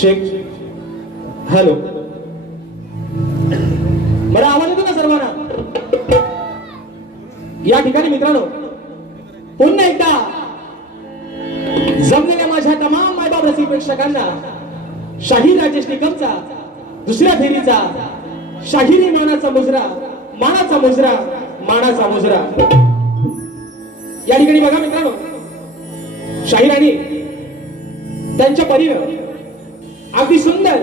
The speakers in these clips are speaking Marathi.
शेख हॅलो मला आवाज येतो का सर्वांना? या ठिकाणी मित्रांनो पुन्हा एकदा जमलेल्या माझ्या तमाम मायबाप रसिक प्रेक्षकांना शाही राजेश निकमचा दुसऱ्या फेरीचा शाहिरी मानाचा मुजरा मानाचा मुजरा मानाचा मुजरा. या ठिकाणी बघा मित्रांनो शाहिराणी त्यांच्या परीनं अगदी सुंदर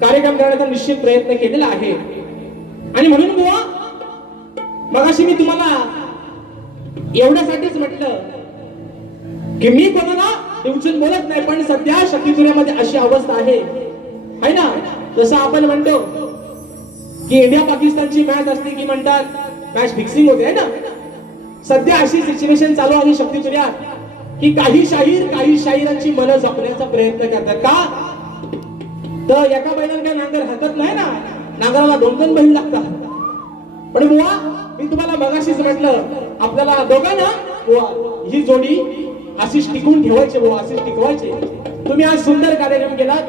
कार्यक्रम करण्याचा निश्चित प्रयत्न केलेला आहे. आणि म्हणून बुवा मगाशी मी तुम्हाला एवढ्यासाठीच म्हटलं की मी कोणाला डिवचून बोलत नाही पण सध्या शक्तीचुऱ्यामध्ये अशी अवस्था आहे. है ना? जसं आपण म्हणतो की इंडिया पाकिस्तानची मॅच असते की म्हणतात मॅच फिक्सिंग होते है ना? सध्या अशी सिच्युएशन चालू आहे शक्तीचुऱ्यात की काही शाहीर काही शाहिरांची मनं जपण्याचा प्रयत्न करतात. का? तर एका बैलाला काय नांगर हरकत नाही ना? नांगराला दोन दोन बैल लागतात. पण बुवा मी तुम्हाला मगाशीच म्हटलं आपल्याला दोघांना बुवा ही जोडी अशीच टिकून ठेवायची बुवा अशीच टिकवायची. तुम्ही आज सुंदर कार्यक्रम केलात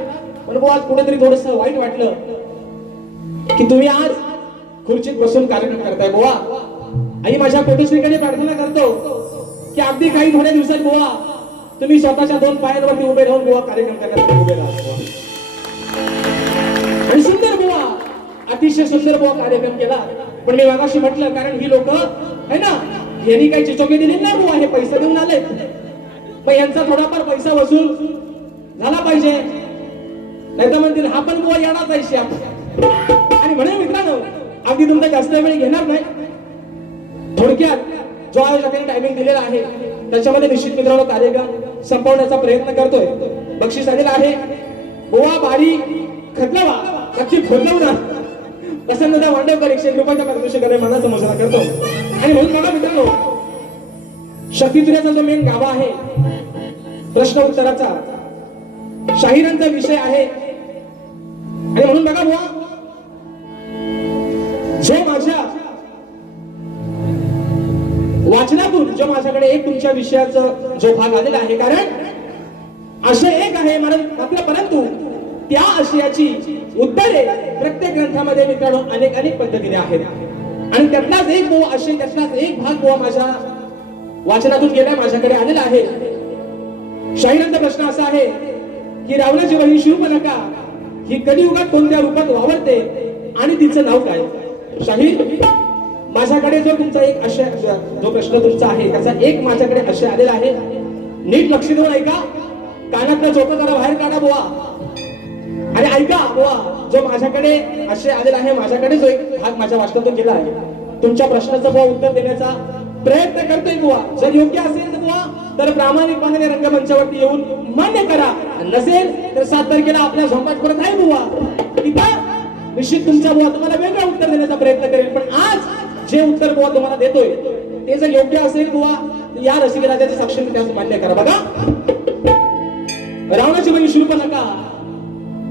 पण बुवा आज कुठेतरी थोडस वाईट वाटलं की तुम्ही आज खुर्चीत बसून कार्यक्रम करताय बुवा. आई माझ्या कोटेश्वरीकडे प्रार्थना करतो की अगदी काही थोड्या दिवसात बुवा तुम्ही स्वतःच्या दोन पायांवरती उभे राहून बुवा कार्यक्रम करण्यासाठी उभे राहा. अतिशय सुंदर बुवा कार्यक्रम केला. पण मी मागाशी म्हटलं कारण ही लोक है ना यांनी काही चिचोके दिली नाही बुवा हे पैसे देऊन आले मग यांचा थोडाफार पैसा वसूल झाला पाहिजे. नाही तर म्हणतील हा पण बुवा येणार पैसे आणि म्हणून मित्रांनो अगदी तुमचा जास्त वेळ घेणार नाही. थोडक्यात जो आयोजकांनी टायमिंग दिलेला आहे त्याच्यामध्ये निश्चित मित्रांनो कार्यक्रम संपवण्याचा प्रयत्न करतोय. बक्षीस आलेला आहे. बुवा बारी खतलवा नक्की खोदलवणार प्रसन्नता वांडवकर एकशे एक रुपयाच्या पारितोषिकाने मनाचा मुजरा करतो. आणि म्हणून बघा मित्रांनो शक्तीतुऱ्याचा जो मेन गाभा आहे. प्रश्न उत्तराचा. शाहिरांचा विषय आहे. आणि म्हणून बघा बुवा जो माझ्या वाचनातून जो माझ्याकडे एक तुमच्या विषयाचा जो भाग आलेला आहे कारण असे एक आहे मला मात्र परंतु त्या आशयाची उत्तरे प्रत्येक ग्रंथामध्ये मित्रांनो अनेक अनेक पद्धतीने आहेत. आणि त्यातलाच एक बुवा आशय त्यातलाच एक भाग बुवा माझ्या वाचनातून गेलाय माझ्याकडे आलेला आहे. शाहिरांचा प्रश्न असा आहे की रावणाची वही शूर्पणखा ही कलियुगात कोणत्या रूपात वावरते आणि तिचं नाव काय? शाहीर माझ्याकडे जो तुमचा एक आशय जो प्रश्न तुमचा आहे त्याचा एक माझ्याकडे आशय आलेला आहे. नीट लक्ष देऊन ऐका. कानातला झोप जरा बाहेर काढा बुवा. आणि ऐका बुवा जो माझ्याकडे आशय आलेला आहे माझ्याकडे जो एक भाग माझ्या वाचनातून गेला आहे तुमच्या प्रश्नाचं बुवा उत्तर देण्याचा प्रयत्न करतोय बुवा. जर योग्य असेल तर बुवा तर प्रामाणिकपणे रंगमंचावरती येऊन मान्य करा. नसेल तर सात तारखेला आपल्या झोपाट परत आहे बुवा. तिथं निश्चित तुमचा बुवा तुम्हाला वेगळं उत्तर देण्याचा प्रयत्न करेल. पण आज जे उत्तर बुवा तुम्हाला देतोय ते जर योग्य असेल बुवा या रसिकराजाचे साक्षी त्यास मान्य करा. बघा. रावणाची बहीण नका.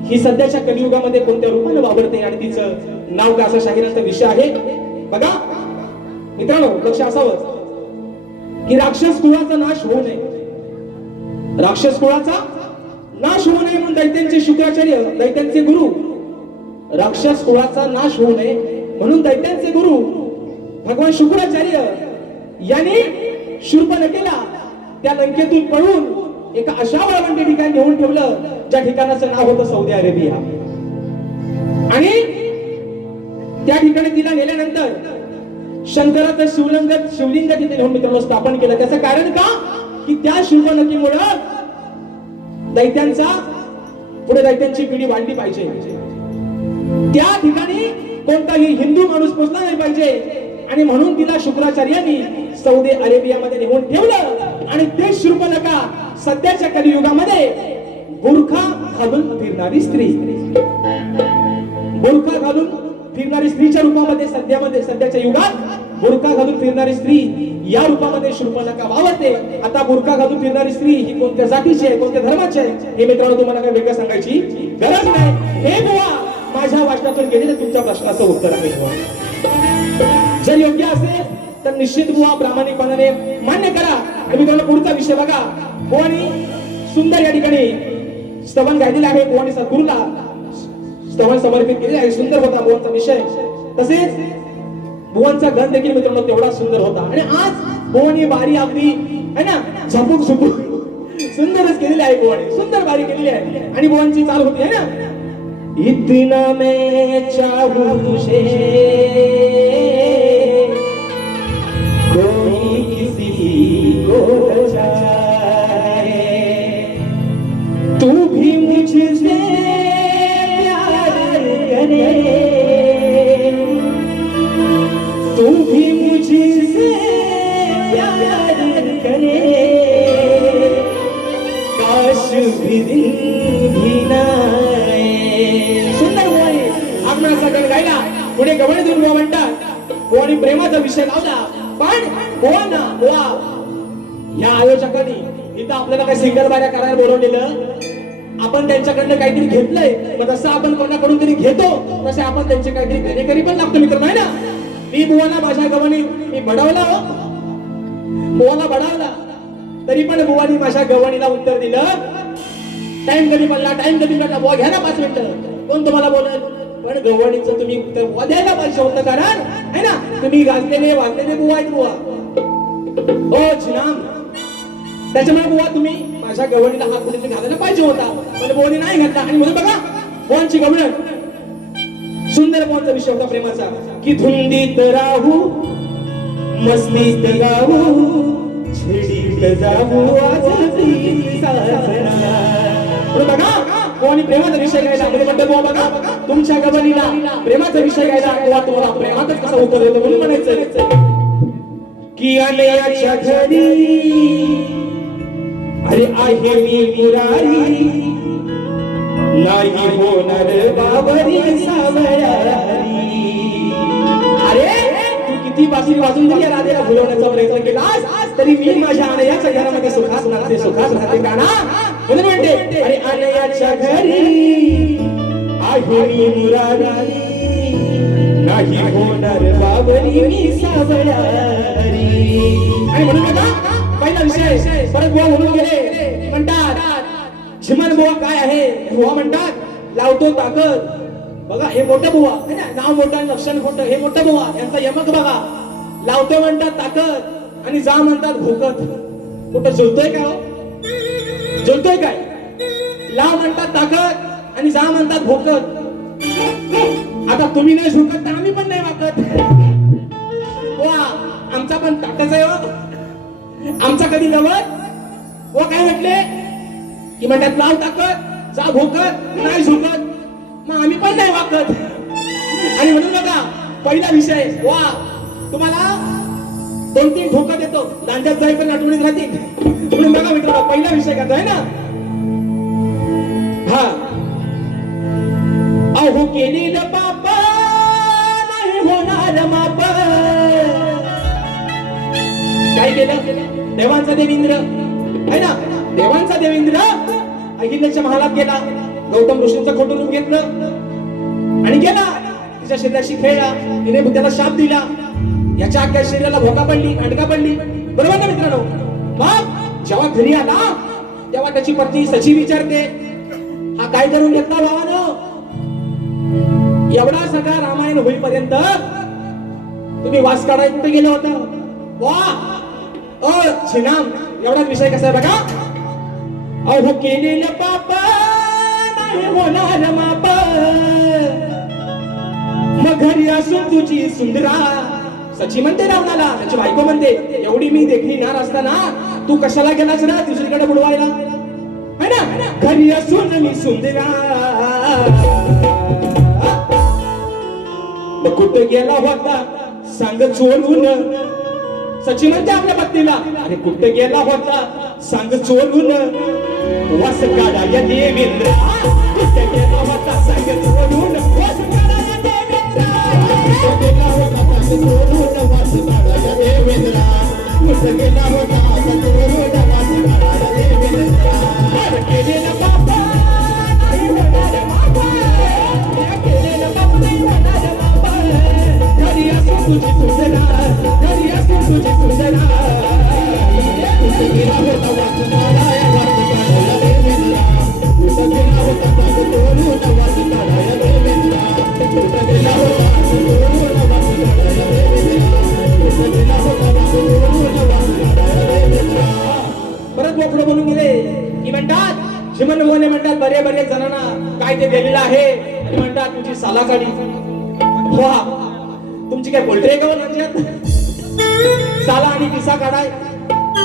ही सध्याच्या कलियुगामध्ये कोणत्या रूपाने वावरते आणि तिचं नाव का असं शाहिरांचा विषय आहे? बघा. मित्रांनो लक्ष असावं. की राक्षस कुळाचा नाश होऊ नये. राक्षस कुळाचा नाश होऊ नये म्हणून दैत्यांचे शुक्राचार्य दैत्यांचे गुरु राक्षस कुळाचा नाश होऊ नये म्हणून दैत्यांचे गुरु भगवान शुक्राचार्य यांनी शूर्पणखेला त्या लंकेतून पळून एका अशा वाळवंटी ठिकाणी नेऊन ठेवलं ज्या ठिकाणाचं नाव होतं सौदी अरेबिया. आणि त्या ठिकाणी तिला नेल्यानंतर शंकराचं शिवलिंग शिवलिंग तिथे नेऊन मित्रांनो स्थापन केलं. त्याचं कारण का? की त्या शिवनकीमुळं दैत्यांचा पुढे दैत्यांची पिढी वाढली पाहिजे. त्या ठिकाणी कोणताही हिंदू माणूस पोचला नाही पाहिजे. आणि म्हणून तिला शुक्राचार्यांनी सौदी अरेबियामध्ये नेऊन ठेवलं. आणि ते शिल्पनका सध्याच्या कलियुगामध्ये बुरखा घालून फिरणारी स्त्री. बुरखा घालून फिरणारी स्त्रीच्या रूपामध्ये सध्यामध्ये सध्याच्या युगात बुरखा घालून फिरणारी स्त्री या रूपामध्ये शृपनका वावरते. आता बुरखा घालून फिरणारी स्त्री ही कोणत्या जातीची आहे कोणत्या धर्माची आहे हे मित्रांनो तुम्हाला काही वेगळं सांगायची गरज नाही. हे बुवा माझ्या वाचनातून गेलेलं तुमच्या प्रश्नाचं उत्तर आहे. जर योग्य असेल तर निश्चित बुवा प्रामाणिकपणाने मान्य करा. आणि मित्रांनो पुढचा विषय बघा. बुवानी सुंदर या ठिकाणी स्तवन गायलेलं आहे. बुवानी सद्गुरूला स्तवन समर्पित केलेले आहे. सुंदर होता बुवांचा विषय. तसेच बुवांचा गण देखील मित्रांनो तेवढा सुंदर होता. आणि आज बुवानी बारी आपली है ना झपूक झपूक सुंदरच केलेली आहे बुवाने सुंदर बारी केलेली आहे. आणि बुवांची चाल होती है ना. इतना मैं चाहूं तुझे. पुढे गवळी देऊन म्हणतात. गोवानी प्रेमाचा विषय लावला. पण गोवा ना गोवा या आयोजकांनी इथं आपल्याला काही सिंगल बाऱ्या करायला बोलवलेलं आपण त्यांच्याकडनं काहीतरी घेतलंय मग जसं आपण कोणाकडून तरी घेतो तसे आपण त्यांचे काहीतरी देणेकरी पण लागतो मित्र ना? मी बुवाला माझ्या गव्हाणी मी बडवला हो. बुवाला बडावला तरी पण बुवानी माझ्या गवणीला उत्तर दिलं. टाइम कधी पडला टाइम कधी पडला? बुवा घ्या ना पाच मिनिटं. कोण तुम्हाला बोलत पण गवळणीचं तुम्ही उत्तर पाहिजे होतं कारण है ना? तुम्ही गाजलेले वाजलेले बुवा आहेत बुवा. ओ चिनाम त्याच्यामुळे बुवा तुम्ही माझ्या गवळणीला हात कुठेतरी घालायला पाहिजे होता. पण बोनी नाही घातला. आणि म्हणून बघा बोनची गवळण सुंदर बोनचा विषय होता प्रेमाचा. की धुंदीत राहू मस्तीत गाऊ छेडीत जाऊ आजची सासरा बघा कोणी प्रेमाचा विषय घ्यायला म्हणजे बघा. तुमच्या गबनीला प्रेमाचा विषय घ्यायला किंवा तुम्हाला प्रेमातच कसा उत्तर देतो म्हणून म्हणायचं की आलयाच्या घरी अरे आहे मी मुरारी नाही होणार बाबरी अरे तू किती बासरी वाजून तरी राधेला भुलवण्याचा प्रयत्न केलास तरी मी माझ्या आलयाच्या घरामध्ये सुखास राहते सुखास राहते का ना म्हणून म्हणते अरे आलयाच्या घरी आहे मुरारी नाही होणार बाबरी मी सावळारी. आणि म्हणून बघा पहिला विषय परत बुवा म्हणून गेले म्हणतात झिमन बुवा काय आहे? बुवा म्हणतात लावतो ताकद. बघा हे मोठं बुवा है ना? नाव मोठं लक्षण मोठं हे मोठं बुवा यांचा यमक बघा. लावतो म्हणतात ताकद आणि जा म्हणतात भोकत. कुठं जुळतोय का हो? जुळतोय काय? लाव म्हणतात ताकद आणि जा म्हणतात भोकत. आता तुम्ही नाही झुकत तर आम्ही पण नाही वाकत वा आमचा पण ताकच आहे हो. आमचा कधी लवत व काय म्हटले? की म्हणतात लाव टाकत जा भोकत नाही झुकत. मग आम्ही पण नाही वाकत आणि म्हणून बघा पहिला विषय वा तुम्हाला दोन तीन ठोकत येतो. दांड्यात जाई पण आठवणीत राहतील. म्हणून बघा मित्र पहिला विषय करतोय ना? हा. अहो केलेलं पाप नाही होणार माप काय केलं? देवांचा देवेंद्र. है ना? देवांचा देवेंद्र अहिल्याच्या महालात गेला. गौतम ऋषींचं खोटं रूप घेतलं. आणि गेला. तिच्या शरीराशी खेळला. तिने त्याला शाप दिला. याच्या अख्ख्या शरीराला भोका पडली अडका पडली. बरोबर ना मित्रांनो? मग जेव्हा घरी आला तेव्हा त्याची पत्नी सची विचारते हा काय करून घेतला बाबा एवढा सगळा रामायण होईपर्यंत तुम्ही वास काढायला कुठे गेलं होतं? वा! ओ छिनाम एवढा विषय कसा आहे बघा? अहो केलेलं पाप नाही होणार माप. मग घरी असून तुझी सुंदरा. सची म्हणते रावणाला त्याची बायको म्हणते एवढी मी देखणी नार असताना तू कशाला गेलास ना दुसरीकडे बुडवायला? है ना? घरी असून मी सुंदरा. मग कुठं गेला होता? सांग चोरून सचिन आपल्या पत्नीला अरे कुठं गेला होता? सांग चोरून वास काढा या देवेंद्र. श्रीमंत मोहने म्हणतात बरे बरे जणांना काय ते दिलेलं आहे? आणि म्हणतात तुझी सालाकाडी वा तुमची काय पोल्ट्री का साला आणि किसा काढाय.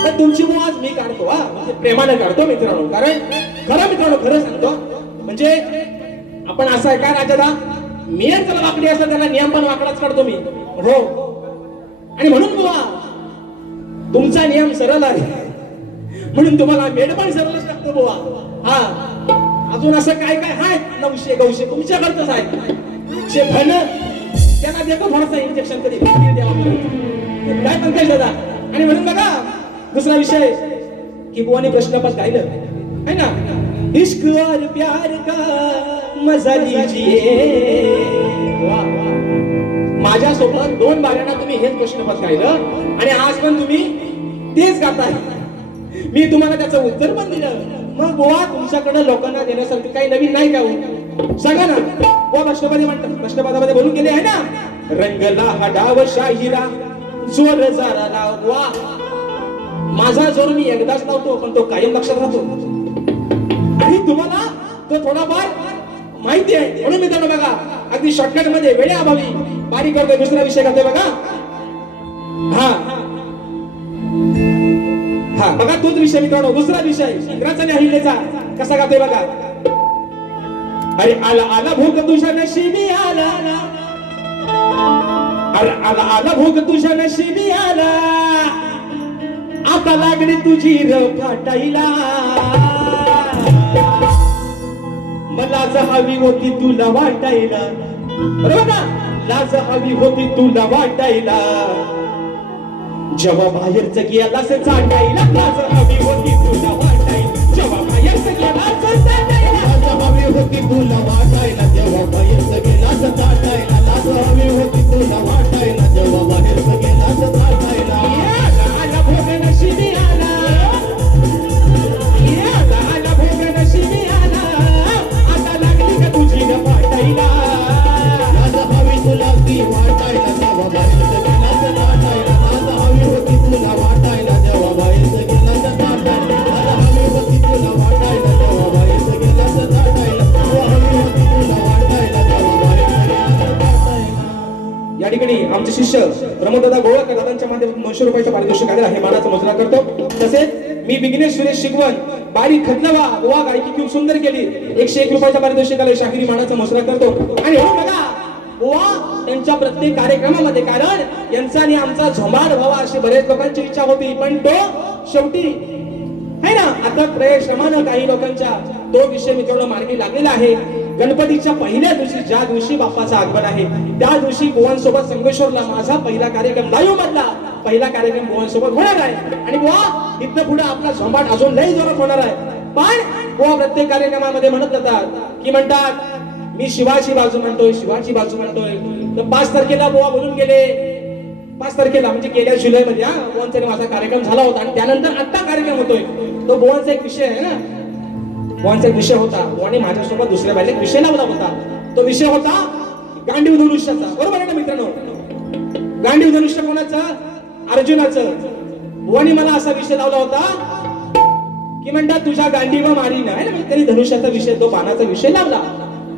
पण तुमची मुआज मी काढतो हा. म्हणजे प्रेमाने काढतो मित्रांनो कारण खरं मित्रांनो खरं सांगतो म्हणजे आपण असं आहे काय राजादा मेयर त्याला वाकडी असला त्याला नियम पण वाकडाच काढतो मी. हो. आणि म्हणून बुवा तुमचा नियम सरळ आहे. म्हणून तुम्हाला मेड पण सरळच टाकतो बुवा. हा. अजून असं काय काय हाय? नऊशे गौशे तुमच्याकडचंच आहे. शे भन त्यांना देतो थोडस इंजेक्शन कधी? काय पंकज दादा. आणि म्हणून बघा दुसरा विषय. की बुवाने प्रश्नपद गायलं है ना? इश्क और प्यार का मजा लीजिए. वा वा. माझ्यासोबत दोन बाऱ्यांना तुम्ही हेच प्रश्नपत्र गायलं आणि आज पण तुम्ही तेच गाताय. मी तुम्हाला त्याचं उत्तर पण दिलं. मग बोवा तुमच्याकडे लोकांना देण्यासारखं काही नवीन नाही का हो? सांगा ना. बोवा प्रश्नपदी म्हणतात. प्रश्नपदामध्ये बोलून गेले आहे ना. रंगला हा डाव शाहिरा जोर जाराला वा माझा जोर मी एकदाच लावतो पण तो कायम लक्षात राहतो. आणि तुम्हाला तो थोडाफार माहिती आहे. म्हणून मित्रांनो बघा अगदी शॉर्टकटमध्ये वेळेअभावी बारीक करतोय दुसरा विषय करतोय बघा. हा. हा बघा तोच विषय मित्रांनो दुसरा विषय. इंग्रज आणि कसा गातोय बघा. अरे आला आला भोग तुझ्या नशिबी आला. अरे आला आला भोग तुझ्या नशिबी आला. आता लागली तुझी र फाटायला. मला हवी होती तुला वाटायला. बरोबर ना? लाज हवी होती तुला वाटायला. जेव्हा बाहेरच गेलास चाटायला माझं हवी होती तुला वाटायला. जेव्हा बाहेरच गेलास चाटायला लाज हवी होती तुला वाटायला. जेव्हा बाहेर गेलास चाटायला एकशे पारितोषिकाला शाहिरी मानाचा मुजरा करतो. आणि हो बघा गोवा त्यांच्या प्रत्येक कार्यक्रमामध्ये कारण यांचा आणि आमचा झोमाड व्हावा अशी बरेच लोकांची इच्छा होती. पण तो शेवटी है ना आता प्रयश्रमानं काही लोकांच्या तो विषय मित्रांनो मार्गी लागलेला आहे. गणपतीच्या पहिल्या दिवशी ज्या दिवशी बाप्पाचं आगमन आहे त्या दिवशी गोवांसोबत संगमेश्वरला माझा पहिला कार्यक्रम लाईव्ह मधला पहिला कार्यक्रम गोवांसोबत होणार आहे. आणि गोवा इथं पुढे आपला झोंबाट अजून लई जोरात होणार आहे. पण गोवा प्रत्येक कार्यक्रमामध्ये म्हणत जातात की म्हणतात मी शिवाची बाजू म्हणतोय शिवाची बाजू म्हणतोय तर पाच तारखेला गोवा बोलून गेले. पाच तारखेला म्हणजे गेल्या जुलैमध्ये हा बोवांचा माझा कार्यक्रम झाला होता. आणि त्यानंतर आता कार्यक्रम होतोय. तो बोवांचा एक विषय आहे ना. बोवांचा एक विषय होता. बोवाने माझ्यासोबत दुसऱ्या बाईला एक विषय लावला होता. तो विषय होता गांडीव धनुष्याचा. बरोबर आहे ना मित्रांनो? गांडीव धनुष्य कोणाचा? अर्जुनाचं. बुवानी मला असा विषय लावला होता की म्हणतात तुझ्या गांडीव मारी नाही. ना त्यांनी धनुष्याचा विषय तो बाणाचा विषय लावला.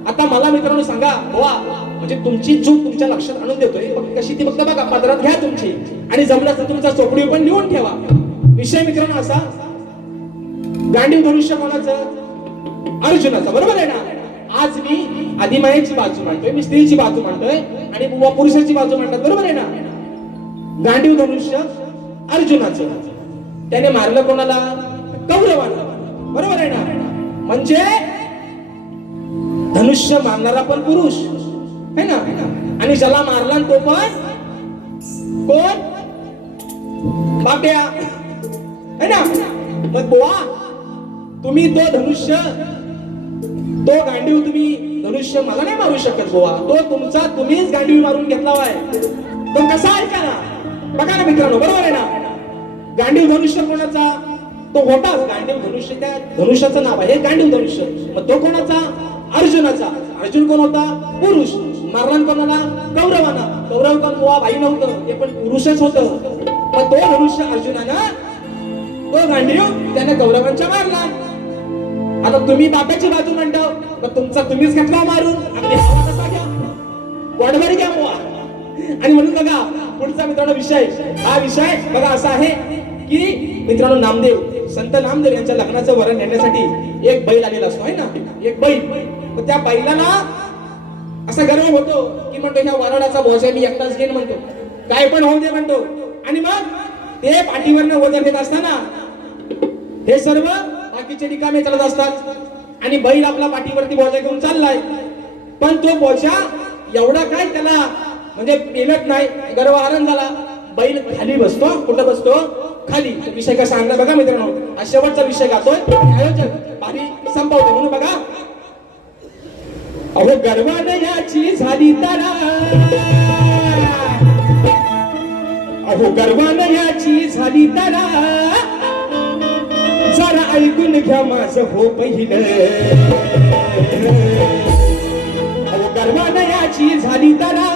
आता मला मित्रांनो सांगा वा म्हणजे तुमची चूक तुमच्या लक्षात आणून देतोय कशी ती फक्त बघा पदरात घ्या तुमची. आणि जमलं तर तुमचा चोपडी पण लिहून ठेवा. विषय मित्रांनो असा गांडीव धनुष्य कोणाचं अर्जुनाचा बरोबर आहे ना? आज मी आदिमायेची बाजू मांडतोय मी स्त्रीची बाजू मांडतोय आणि पुरुषाची बाजू मांडतात बरोबर आहे ना? गांडीव धनुष्य अर्जुनाचं. त्याने मारलं कोणाला? कौरवाला बरोबर आहे ना? म्हणजे धनुष्य मारणारा पण पुरुष. है ना? आणि ज्याला मारला तो पण कोण? बाप्या है ना? मग बोवा तुम्ही तो धनुष्य तो गांडीव तुम्ही धनुष्य मला नाही मारू शकत बुवा. तो तुमचा तुम्हीच गांडीव मारून घेतला वाय तो कसा ऐका ना बघा ना मित्रांनो बरोबर आहे ना? गांडीव धनुष्य कोणाचा? तो होताच गांडीव धनुष्य त्या धनुष्याचं नाव आहे गांडीव धनुष्य. मग तो कोणाचा? अर्जुनाचा. अर्जुन कोण होता? पुरुष. मारला कोणाला कौरवाना. कौरव कोण? बुवा भाई नव्हतं. ते पण पुरुषच होतं. मग तो धनुष्य अर्जुनानं तो गांडीव त्याने कौरवांच्या मारला. आता तुम्ही बापाची बाजू म्हणता मग तुमचा तुम्हीच घेतला मारून. अगदी हवा घ्या. पोटभर घ्या मुवा आणि म्हणून बघा पुढचा मित्रांनो विषय. हा विषय बघा असा आहे की मित्रांनो नामदेव. संत नामदेव यांच्या लग्नाचं वरण नेण्यासाठी एक बैल आलेला असतो आहे ना? एक बैल. त्या बैलाला असा गर्व होतो की म्हणतो ह्या वराडाचा बोजा मी एकटाच घेईन म्हणतो. काय पण होऊ दे म्हणतो. आणि मग ते पाठीवरनं वजन घेत असताना हे सर्व बाकीचे रिकामे चालत असतात. आणि बैल आपला पाठीवरती बोजा घेऊन चाललाय. पण तो बोजा एवढा काय त्याला म्हणजे पेलत नाही गर्वहारण झाला. बैल खाली बसतो कुठं बसतो. खाली. विषय कसा आणला बघा मित्रांनो. हा शेवटचा विषय गातोय. आयोजक भारी संपवते म्हणून बघा. अहो गर्वान याची झाली तारा अहो गर्वान याची झाली तारा जरा ऐकून घ्या माझ हो पहिलं. अहो गर्वान याची झाली तारा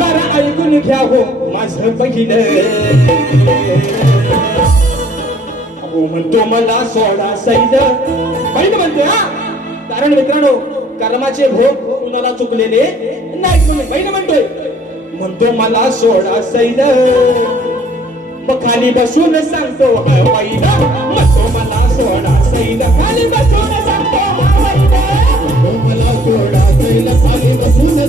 जरा ऐकून घ्या हो माझ पहिलं हो म्हणतो मला सोडा सैद पहिलं म्हणते हा? कारण मित्रांनो कर्माचे भोग कुणाला चुकलेले नाही म्हणून पहिलं म्हणतोय. म्हणतो मला सोडा सैद मग खाली बसून सांगतो हा म्हणतो मला सोडा सैद खाली बसून सांगतो मला सोडा कैल खाली बसून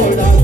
मला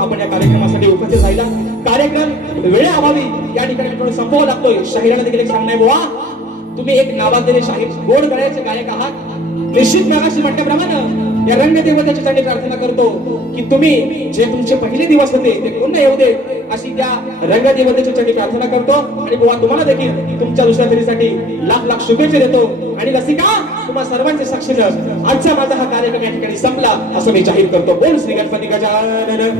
आपण या कार्यक्रमासाठी उपस्थित राहिला. कार्यक्रम वेळेअभावी या ठिकाणी मित्रांनो संपवावा लागतोय. शाहिराला देखील एक सांगणं आहे बुवा तुम्ही एक नावाजलेले शाहीर गोड गळ्याचे गायक आहात. निश्चित मागाशी म्हटल्याप्रमाणे या रंगदेवतेच्या साठी प्रार्थना करतो की तुम्ही जे तुमचे पहिले दिवस होते ते पुन्हा येऊ दे अशी त्या रंगदेवतेच्या चरणी प्रार्थना करतो. आणि बुवा तुम्हाला देखील तुमच्या दुसऱ्या फेरीसाठी लाख लाख शुभेच्छा देतो. आणि लसिका तुम्हा सर्वांचे साक्षीनं आजचा माझा हा कार्यक्रम या ठिकाणी संपला असं मी जाहीर करतो. बोल श्री गणपती गजानन.